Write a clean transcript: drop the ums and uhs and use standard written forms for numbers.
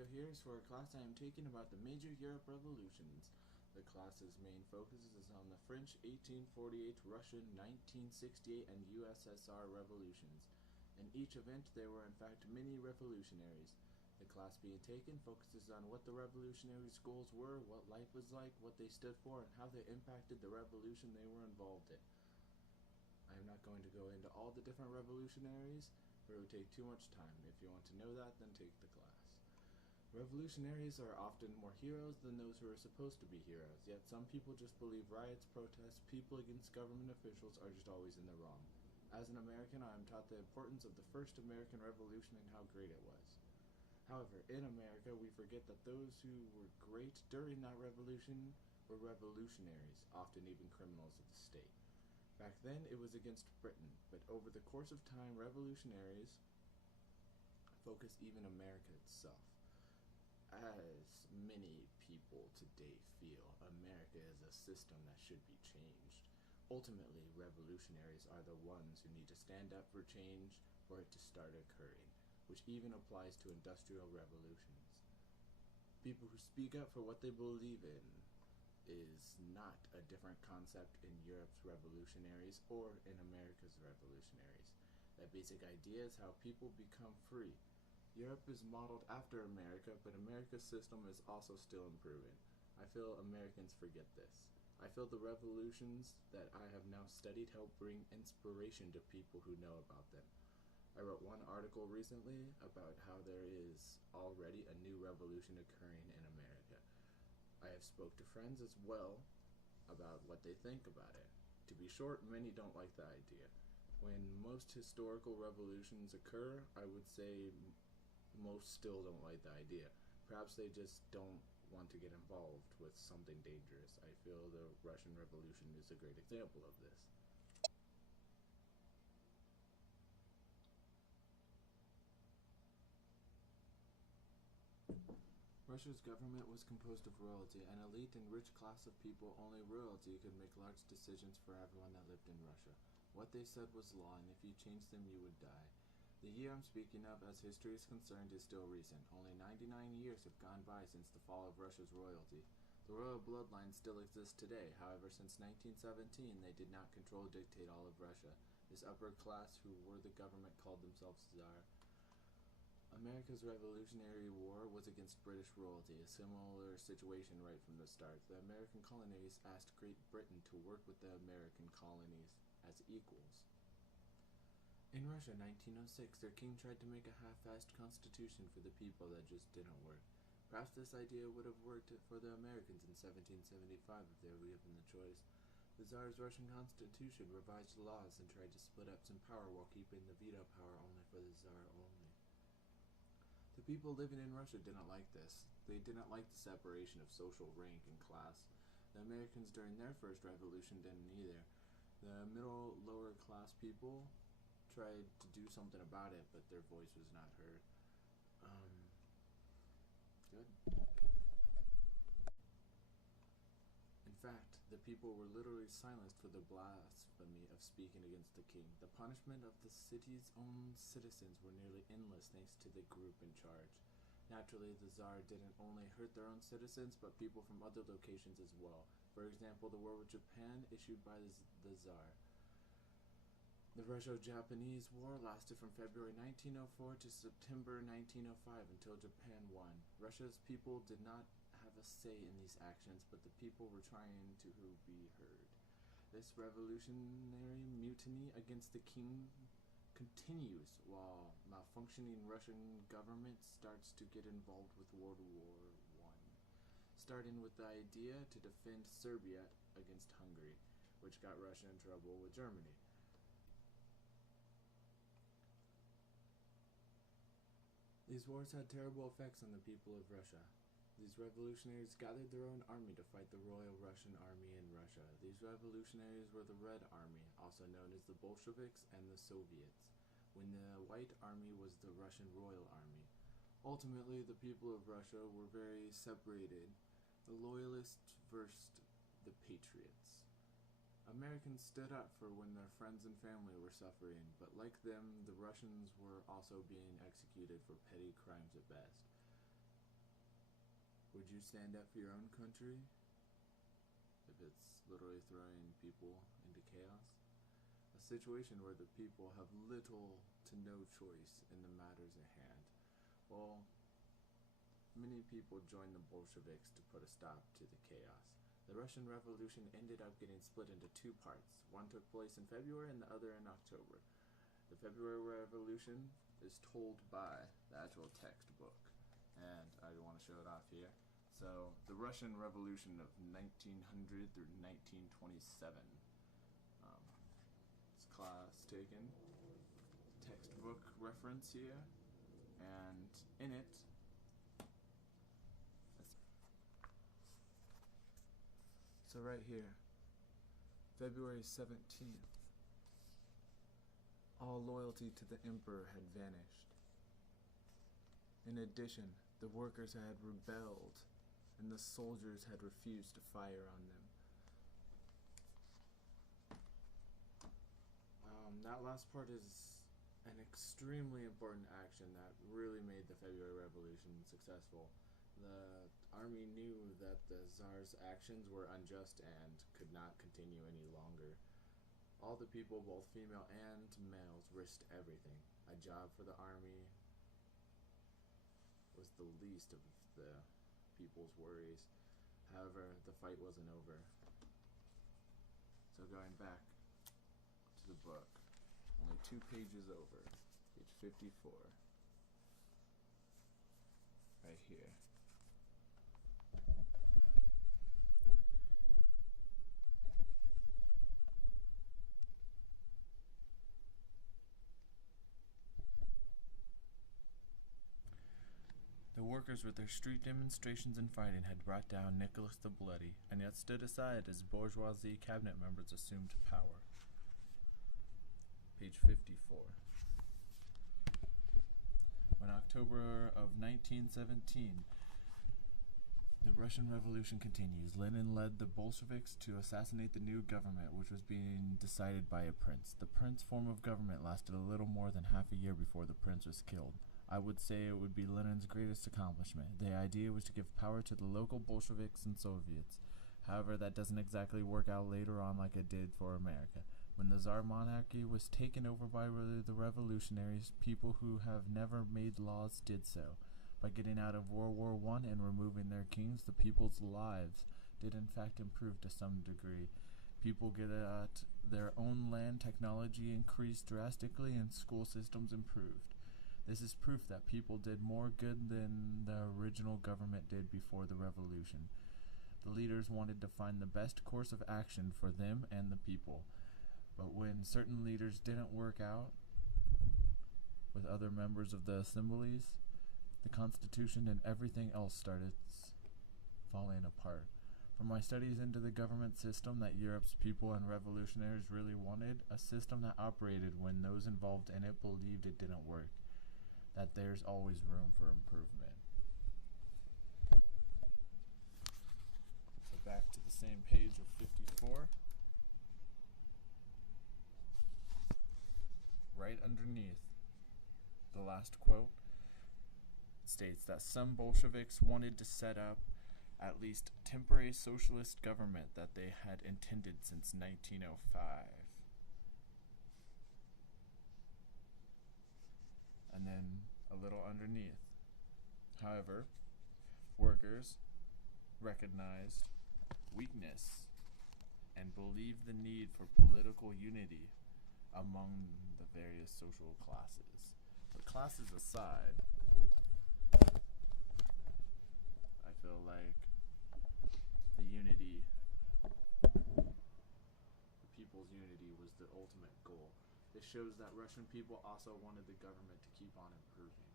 video here is for a class I am taking about the major Europe revolutions. The class's main focus is on the French 1848, Russian 1968, and USSR revolutions. In each event, there were in fact many revolutionaries. The class being taken focuses on what the revolutionaries' goals were, what life was like, what they stood for, and how they impacted the revolution they were involved in. I am not going to go into all the different revolutionaries, but it would take too much time. If you want to know that, then take the class. Revolutionaries are often more heroes than those who are supposed to be heroes, yet some people just believe riots, protests, people against government officials are just always in the wrong. As an American, I am taught the importance of the first American Revolution and how great it was. However, in America, we forget that those who were great during that revolution were revolutionaries, often even criminals of the state. Back then, it was against Britain, but over the course of time, revolutionaries focused even America itself. As many people today feel, America is a system that should be changed. Ultimately, revolutionaries are the ones who need to stand up for change for it to start occurring, which even applies to industrial revolutions. People who speak up for what they believe in is not a different concept in Europe's revolutionaries or in America's revolutionaries. That basic idea is how people become free. Europe is modeled after America, but America's system is also still improving. I feel Americans forget this. I feel the revolutions that I have now studied help bring inspiration to people who know about them. I wrote one article recently about how there is already a new revolution occurring in America. I have spoke to friends as well about what they think about it. To be short, many don't like the idea. When most historical revolutions occur, I would say most still don't like the idea. Perhaps they just don't want to get involved with something dangerous. I feel the Russian Revolution is a great example of this. Russia's government was composed of royalty, an elite and rich class of people. Only royalty could make large decisions for everyone that lived in Russia. What they said was law, and if you changed them, you would die. The year I'm speaking of, as history is concerned, is still recent. Only 99 years have gone by since the fall of Russia's royalty. The royal bloodline still exists today. However, since 1917, they did not control or dictate all of Russia. This upper class, who were the government, called themselves Tsar. America's Revolutionary War was against British royalty, a similar situation right from the start. The American colonies asked Great Britain to work with the American colonies as equals. In Russia, 1906, their king tried to make a half-assed constitution for the people that just didn't work. Perhaps this idea would have worked for the Americans in 1775 if they were given the choice. The Tsar's Russian constitution revised laws and tried to split up some power while keeping the veto power only for the Tsar only. The people living in Russia didn't like this. They didn't like the separation of social rank and class. The Americans during their first revolution didn't either. The middle, lower class people tried to do something about it, but their voice was not heard. Good. In fact, the people were literally silenced for the blasphemy of speaking against the king. The punishment of the city's own citizens were nearly endless thanks to the group in charge. Naturally, the Tsar didn't only hurt their own citizens, but people from other locations as well. For example, the war with Japan issued by the Tsar. The Russo-Japanese War lasted from February 1904 to September 1905 until Japan won. Russia's people did not have a say in these actions, but the people were trying to be heard. This revolutionary mutiny against the king continues while malfunctioning Russian government starts to get involved with World War I, starting with the idea to defend Serbia against Hungary, which got Russia in trouble with Germany. These wars had terrible effects on the people of Russia. These revolutionaries gathered their own army to fight the Royal Russian Army in Russia. These revolutionaries were the Red Army, also known as the Bolsheviks and the Soviets, when the White Army was the Russian Royal Army. Ultimately, the people of Russia were very separated, the loyalists versus the patriots. Americans stood up for when their friends and family were suffering, but like them, the Russians were also being executed for petty crimes at best. Would you stand up for your own country if it's literally throwing people into chaos? A situation where the people have little to no choice in the matters at hand. Well, many people joined the Bolsheviks to put a stop to the chaos. The Russian Revolution ended up getting split into two parts. One took place in February and the other in October. The February Revolution is told by the actual textbook, and I want to show it off here. So, the Russian Revolution of 1900 through 1927. It's class taken. Textbook reference here, and in it, so right here, February 17th, all loyalty to the emperor had vanished. In addition, the workers had rebelled, and the soldiers had refused to fire on them. That last part is an extremely important action that really made the February Revolution successful. The army knew that the Tsar's actions were unjust and could not continue any longer. All the people, both female and males, risked everything. A job for the army was the least of the people's worries. However, the fight wasn't over. So going back to the book, only 2 pages over, page 54, right here. The workers with their street demonstrations and fighting had brought down Nicholas the Bloody, and yet stood aside as bourgeoisie cabinet members assumed power. Page 54. When October of 1917, the Russian Revolution continues. Lenin led the Bolsheviks to assassinate the new government, which was being decided by a prince. The prince form of government lasted a little more than half a year before the prince was killed. I would say it would be Lenin's greatest accomplishment. The idea was to give power to the local Bolsheviks and Soviets. However, that doesn't exactly work out later on like it did for America. When the Tsar monarchy was taken over by the revolutionaries, people who have never made laws did so. By getting out of World War I and removing their kings, the people's lives did in fact improve to some degree. People get at their own land, technology increased drastically, and school systems improved. This is proof that people did more good than the original government did before the revolution. The leaders wanted to find the best course of action for them and the people. But when certain leaders didn't work out with other members of the assemblies, the Constitution and everything else started falling apart. From my studies into the government system that Europe's people and revolutionaries really wanted, a system that operated when those involved in it believed it didn't work, that there's always room for improvement. So back to the same page of 54. Right underneath the last quote states that some Bolsheviks wanted to set up at least temporary socialist government that they had intended since 1905. And then a little underneath. However, workers recognized weakness and believed the need for political unity among the various social classes. But classes aside, I feel like the unity, the people's unity, was the ultimate goal. This shows that Russian people also wanted the government to keep on improving.